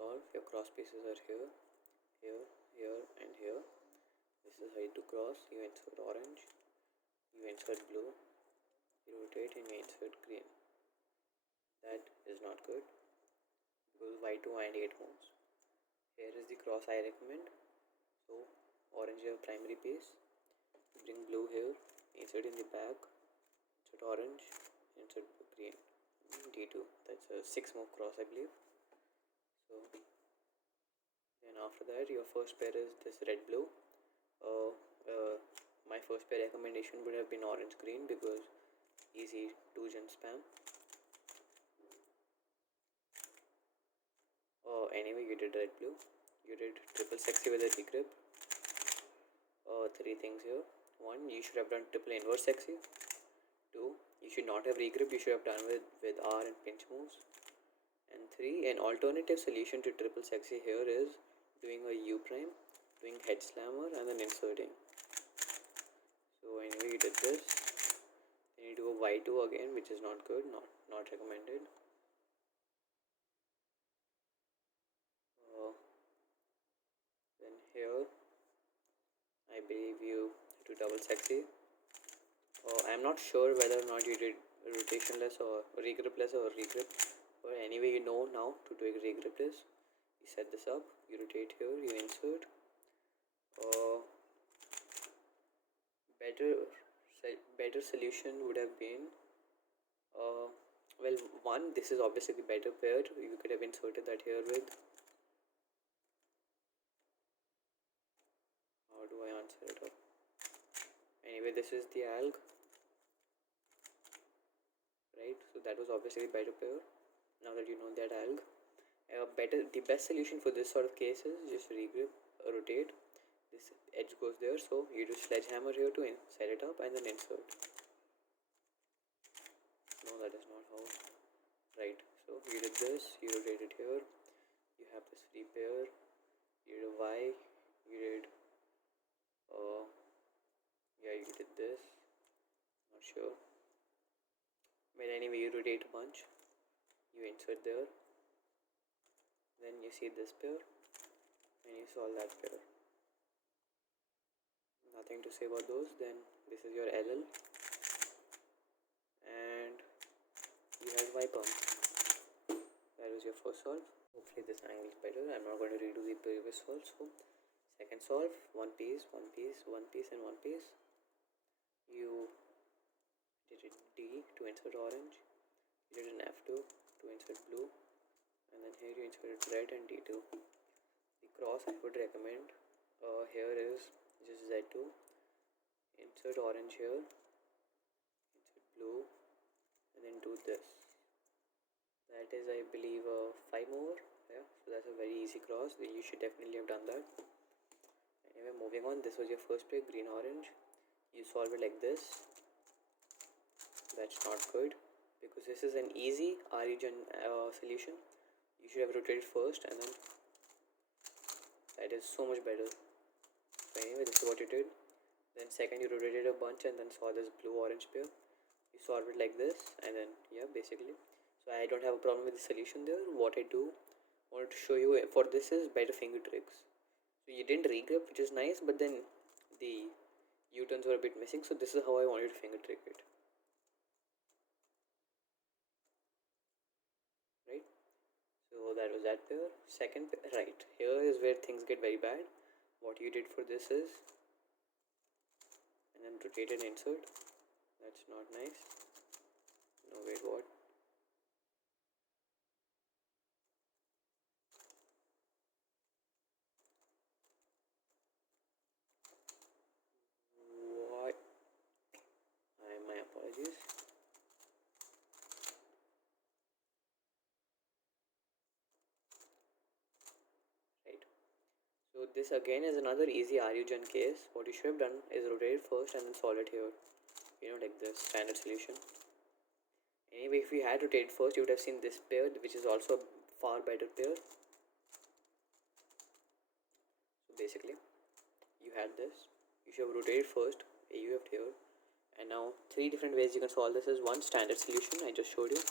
solve. Your cross pieces are here, here, here, and here. This is how you do cross. You insert orange, you insert blue, you rotate, and you insert green. That is not good because y2 and 8 moves. Here is the cross I recommend. So orange your primary piece, bring blue here, insert in the back, insert orange, insert green. D2. That's a 6 move cross, I believe. So then after that, your first pair is this red blue. My first pair recommendation would have been orange green because easy 2-gen spam. Anyway, you did red blue. You did triple sexy with a regrip. 3 things here. 1, you should have done triple inverse sexy. 2, you should not have regrip. You should have done with R and pinch moves. And 3, an alternative solution to triple sexy here is doing a U prime, doing head slammer, and then inserting. So anyway, you did this. Then you do a Y2 again, which is not good, not recommended. Then here, I believe you do double sexy. I am not sure whether or not you did rotationless or regripless or regrip, but anyway, you know now to do a regripless. You set this up, you rotate here, you insert. Better solution would have been well, 1, this is obviously the better pair. You could have inserted that here with. How do I answer it up? Anyway, this is the alg, right? So that was obviously the better pair. Now that you know that alg, the best solution for this sort of case is just regrip, rotate. This edge goes there, so you do sledgehammer here to set it up and then insert. No, that is not how. Right, so you did this, you rotate it here, you have this free pair, you did a Y, you did yeah, you did this, not sure, but anyway, you rotate a bunch, you insert there, then you see this pair and you solve that pair. Nothing to say about those. Then this is your LL and you had Y pump. That was your first solve. Hopefully this angle is better. I'm not going to redo the previous solve. So second solve, one piece, one piece, one piece, and one piece. You did a D to insert orange. You did an F2 to insert blue, and then here you inserted red and D2. The cross I would recommend here is just Z2. Insert orange here, insert blue, and then do this. That is, I believe, 5 more. Yeah, so that's a very easy cross. You should definitely have done that. Anyway, moving on. This was your first pair, green orange. You solve it like this. That's not good because this is an easy RE-gen solution. You should have rotated first, and then that is so much better. So anyway, this is what you did. Then second, you rotated a bunch and then saw this blue orange pair. You solve it like this, and then yeah, basically. So I don't have a problem with the solution there. What I wanted to show you for this is better finger tricks. So you didn't regrip, which is nice, but then the U-turns were a bit missing. So this is how I wanted to finger trick it. Right? So that was that pair. Second pair, right. Here is where things get very bad. What you did for this is, and then rotate and insert. That's not nice. No, wait, what? What? My apologies. Right. So this again is another easy RU-gen case. What you should have done is rotate it first and then solve it here. You know, like the standard solution. Anyway, if you had rotated first, you would have seen this pair, which is also a far better pair. So basically, you had this. You should have rotated first. You have here. And now 3 different ways you can solve this is 1, standard solution I just showed you.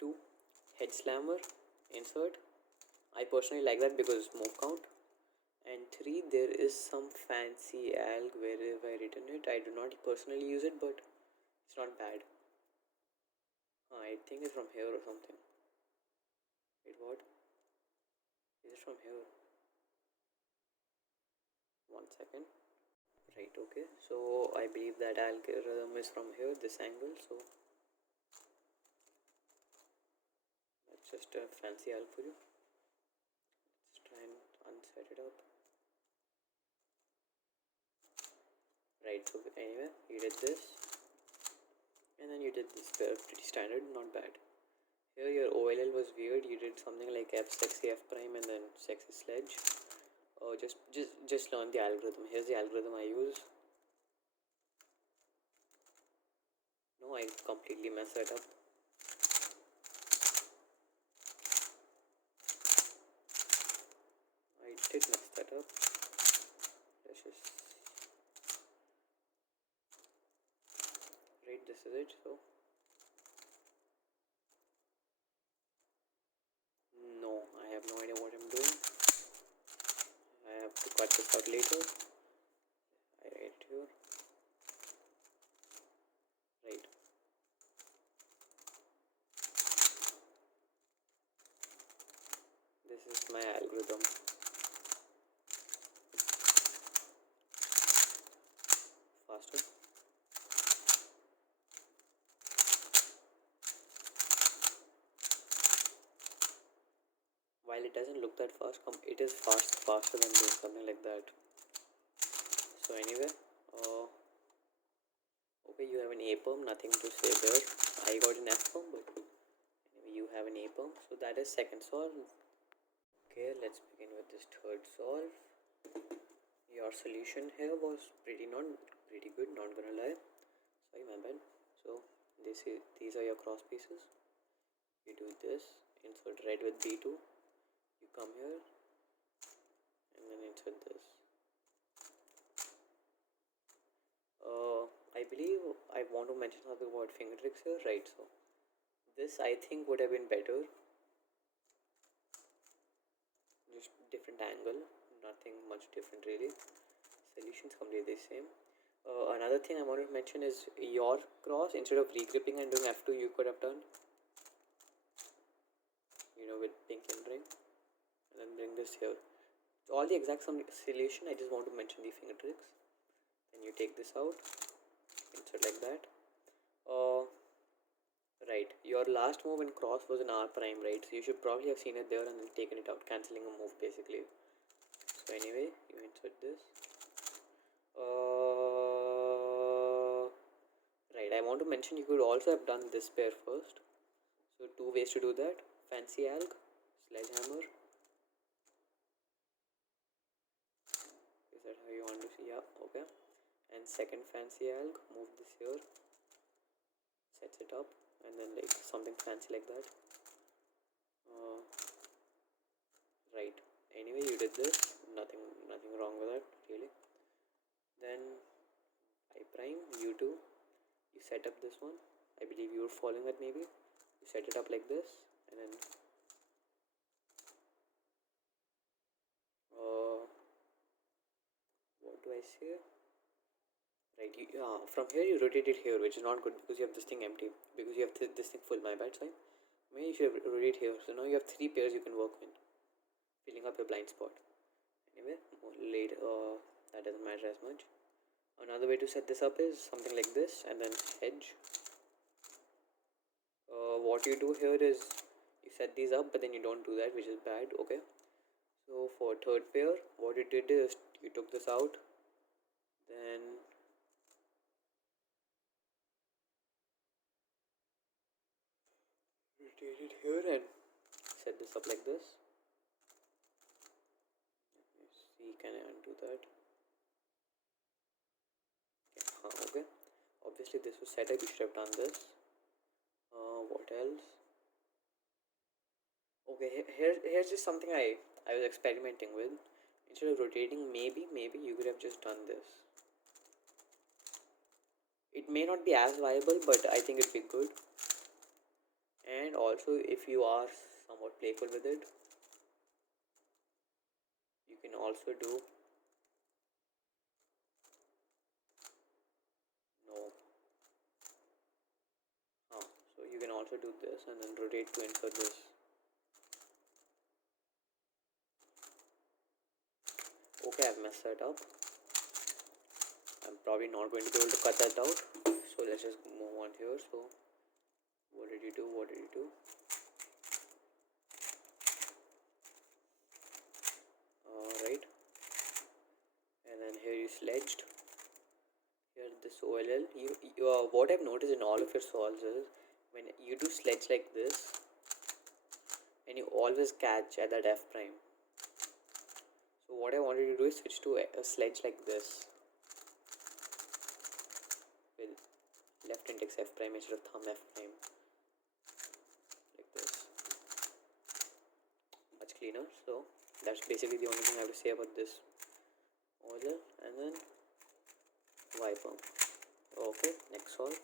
2, head slammer, insert. I personally like that because move count. And 3, there is some fancy alg where have I written it. I do not personally use it, but it's not bad. I think it's from here or something. Wait, what? Is it from here? 1 second. Right, okay. So I believe that algorithm is from here, this angle. So that's just a fancy alg for you. Let's try and unset it up. Right, so anyway, you did this. And then you did this pretty standard, not bad. Here your OLL was weird. You did something like F sexy F prime and then sexy sledge. Just learn the algorithm. Here's the algorithm I use. No, I completely messed that up. I did mess that up. Let's just right. This is it. So no, I have no idea what I'm doing. I have to cut this out later. I write here. Right. This is my algorithm. Faster. While it doesn't look that fast, it is faster than doing something like that. So anyway, okay, you have an A perm, nothing to say there. I got an F perm, but anyway, you have an A perm. So that is second solve. Okay, let's begin with this third solve. Your solution here was pretty good, not gonna lie. Sorry, my bad. So these are your cross pieces. You do this, insert red with B2. You come here and then insert this. I believe I want to mention something about finger tricks here, right? So this I think would have been better. Just different angle, nothing much different really. Solutions completely the same. Another thing I wanted to mention is your cross, instead of regripping and doing F2, you could have done, with pink and ring, and then bring this here. So all the exact solution, I just want to mention the finger tricks. Then you take this out, insert like that. Right, your last move in cross was an R prime, right? So you should probably have seen it there and then taken it out, cancelling a move basically. So anyway, you insert this. Right, I want to mention you could also have done this pair first. So 2 ways to do that. Fancy alg, sledgehammer. Is that how you want to see? Yeah, okay. And second fancy alg, move this here, sets it up, and then like something fancy like that. Right, anyway, you did this, nothing wrong with that really. Then I prime, you do, you set up this one. I believe you were following that maybe. You set it up like this, and then what do I say? Right, from here you rotate it here, which is not good because you have this thing empty, because you have this thing full. My bad, sorry. Maybe you should rotate here. So now you have 3 pairs you can work in, filling up your blind spot. Anyway, later that doesn't matter as much. Another way to set this up is something like this, and then hedge. What you do here is you set these up, but then you don't do that, which is bad. Okay. So for third pair, what you did is you took this out, then rotate it here and set this up like this. Let's see, can I undo that? Okay. Obviously this was set up, you should have done this. What else? Okay, here's just something I was experimenting with. Instead of rotating, maybe you could have just done this. It may not be as viable, but I think it'd be good. And also, if you are somewhat playful with it. You can also do no. So you can also do this and then rotate to insert this. Okay, I've messed that up. I'm probably not going to be able to cut that out. So let's just move on here. So what did you do? What did you do? Alright. And then here you sledged. Here this OLL. What I've noticed in all of your solves is when you do sledge like this, and you always catch at that F prime. So what I wanted to do is switch to a sledge like this. With left index F prime instead of thumb F prime. Like this. Much cleaner. So that's basically the only thing I have to say about this OLL. And then Y pump. Okay, next solve.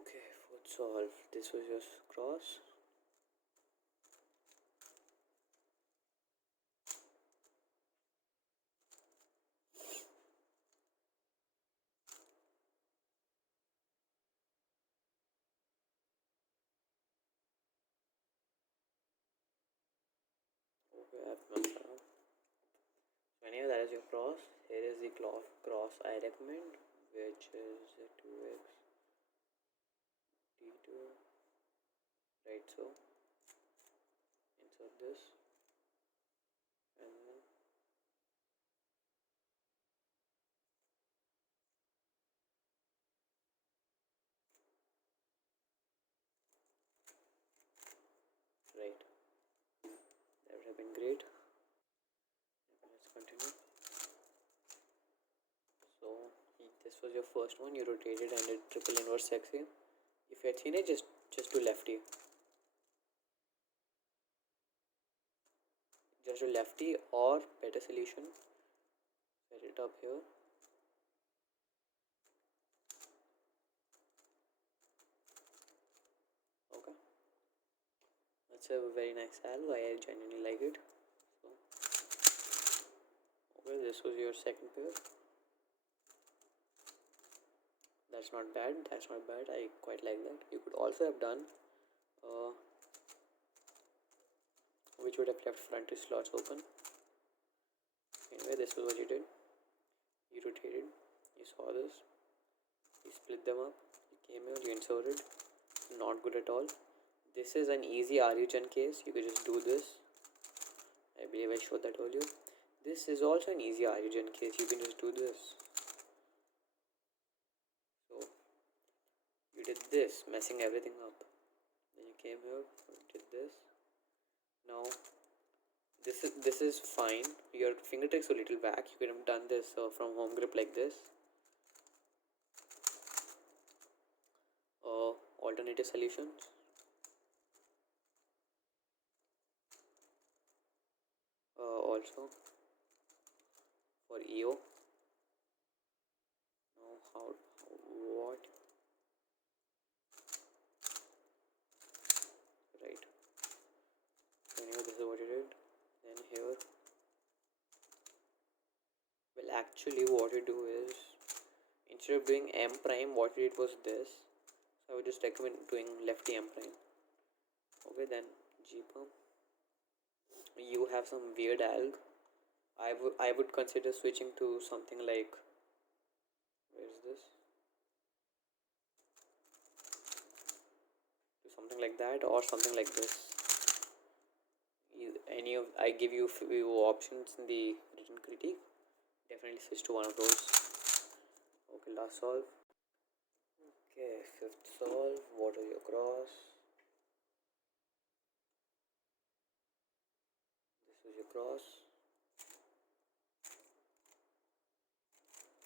Okay, fourth solve. This was your cross. Okay, I've messed up. So anyway, that is your cross. Here is the cross I recommend, which is 2x d2. Right, so insert this and then right. That would have been great. Let's continue. So this was your first one. You rotated and did triple inverse sexy. If you had seen it, just do lefty. Just do lefty, or better solution, set it up here. Okay, that's a very nice algo. I genuinely like it. So okay, this was your second pair. That's not bad. That's not bad. I quite like that. You could also have done which would have left front two slots open. Anyway, this is what you did. You rotated, you saw this, you split them up, you came here, you inserted. Not good at all. This is an easy RUGen case. You could just do this. I believe I showed that earlier. This is also an easy RUGen case. You can just do this. So you did this, messing everything up. Then you came here, did this. Now this is fine. Your fingertips are a little back. You could have done this from home grip like this. Alternative solutions. Also for EO. Now what? Right. So anyway, this is what you did. Then here, well, actually what you do is, instead of doing M prime, what you did was this. So I would just recommend doing lefty M prime. Okay, then G pump. You have some weird alg. I would consider switching to something like, where is this? To something like that or something like this. I give you few options in the written critique. Definitely switch to one of those. Okay, last solve. Okay, fifth solve. What are your cross? This is your cross.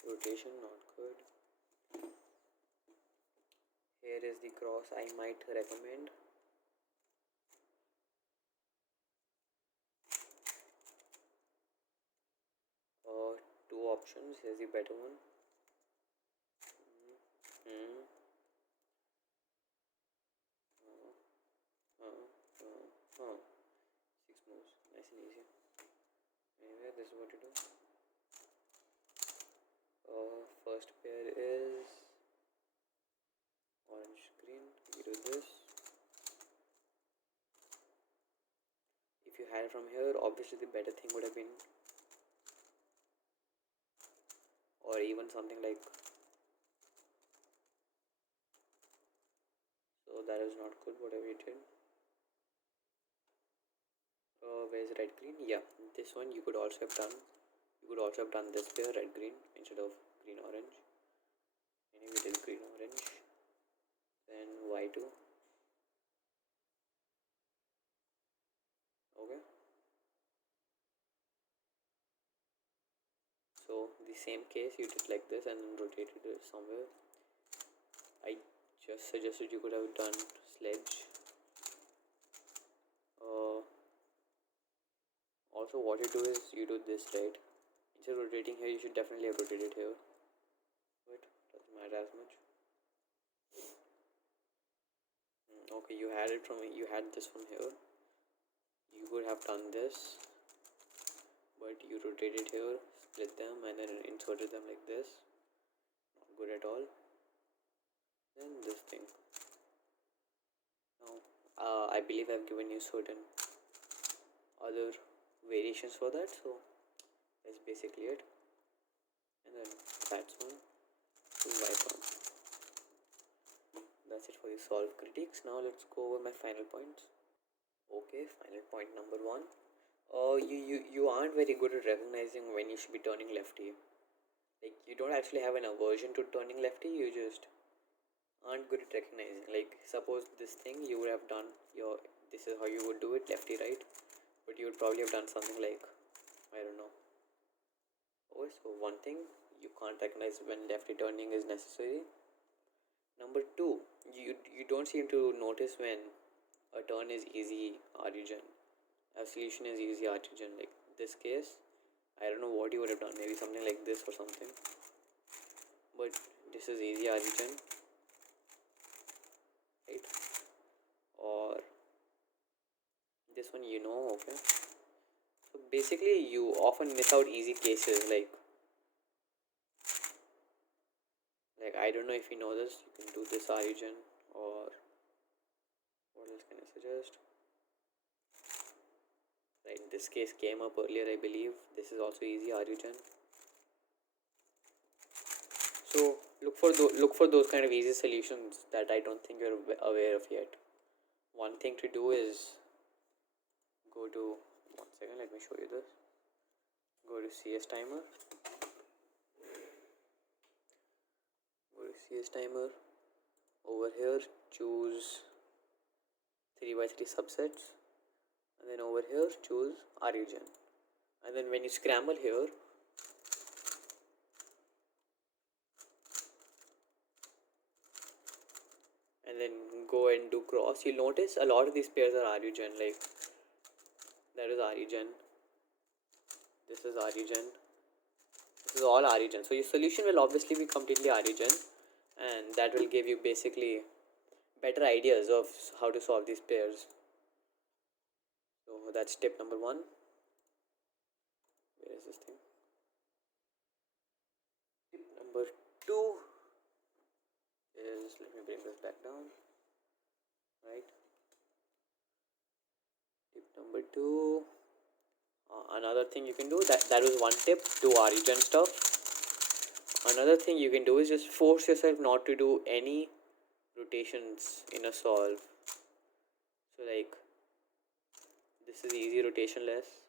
Rotation, not good. Here is the cross I might recommend. Two options. Here's the better one. easy. Anyway, this is what you do. First pair is orange green. You do this. If you had it from here, obviously the better thing would have been, or even something like, so that is not good whatever you did. Where's red green? Yeah, this one you could also have done. You could also have done this pair red green instead of green orange. Anyway, it is green orange. Then y2. Okay. So the same case you did like this and then rotated it somewhere. I just suggested you could have done sledge. Also what you do is you do this, right? Instead of rotating here, you should definitely have rotated here, but doesn't matter as much. Okay, you had it from, you had this from here. You could have done this, but you rotated here, split them, and then inserted them like this. Not good at all. Then this thing. Now, I believe I've given you certain other variations for that, so that's basically it. And then that's one to wipe on. That's it for the solve critiques. Now let's go over my final points. Okay, final point number one. You aren't very good at recognizing when you should be turning lefty. Like, you don't actually have an aversion to turning lefty, you just aren't good at recognizing. Like, suppose this thing you would have done your, this is how you would do it, lefty right, but you would probably have done something like, I don't know. Oh, so one thing, you can't recognize when lefty turning is necessary. Number two, you don't seem to notice when a turn is easy origin, a solution is easy origin. Like this case, I don't know what you would have done, maybe something like this or something, but this is easy origin, right? Or this one, you know. Okay, so basically you often miss out easy cases, like I don't know if you know this, you can do this origin, or what else can I suggest? Right, this case came up earlier, I believe. This is also easy origin. So look for those kind of easy solutions that I don't think you're aware of yet. One thing to do is go to, one second, let me show you this. Go to CS timer. Go to CS timer. Over here, choose 3x3 subsets, and then over here choose origin. And then when you scramble here, and then go and do cross, you'll notice a lot of these pairs are origin. Like that is origin, this is origin, this is all origin. So your solution will obviously be completely origin, and that will give you basically better ideas of how to solve these pairs. So that's tip number one. Where is this thing? Tip number two is, let me bring this back down, right? Tip number two, another thing you can do, that was one tip, do origin stuff. Another thing you can do is just force yourself not to do any rotations in a solve. So like this is easy rotationless,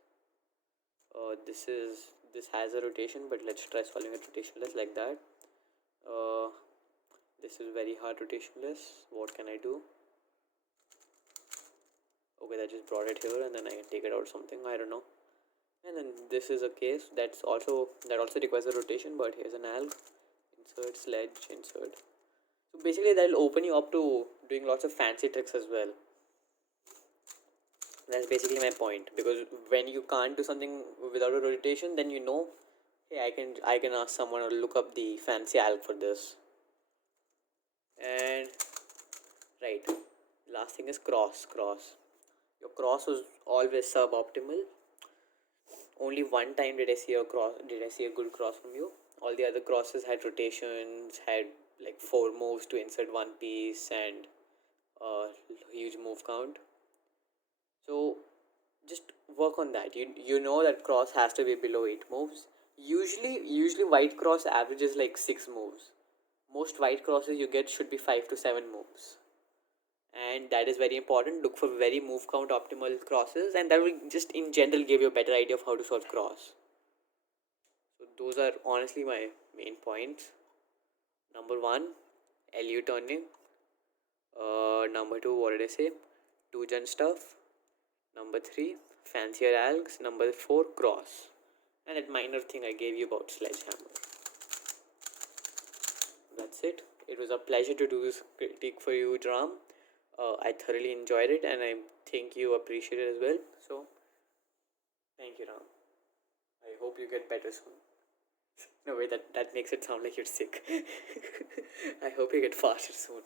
this has a rotation, but let's try solving it rotationless like that. This is very hard rotationless. What can I do? Okay, that just brought it here, and then I can take it out or something, I don't know. And then this is a case that also requires a rotation, but here's an alg, insert, sledge, insert. So basically that will open you up to doing lots of fancy tricks as well. That's basically my point, because when you can't do something without a rotation, then you know, hey, I can ask someone to look up the fancy alg for this. And right, last thing is cross. Your cross was always suboptimal, only one time did I see a cross. Did I see a good cross from you? All the other crosses had rotations, had like 4 moves to insert one piece, and a huge move count. So just work on that. You know that cross has to be below 8 moves. Usually white cross averages like 6 moves. Most white crosses you get should be 5 to 7 moves, and that is very important. Look for very move count optimal crosses, and that will just in general give you a better idea of how to solve cross. So those are honestly my main points. Number one, LU turning. Number two, what did I say? Two gen stuff. Number three, fancier algs. Number four, cross. And that minor thing I gave you about sledgehammer. That's it. It was a pleasure to do this critique for you, Dram. I thoroughly enjoyed it, and I think you appreciate it as well. So, thank you, Ram. I hope you get better soon. No way, that makes it sound like you're sick. I hope you get faster soon.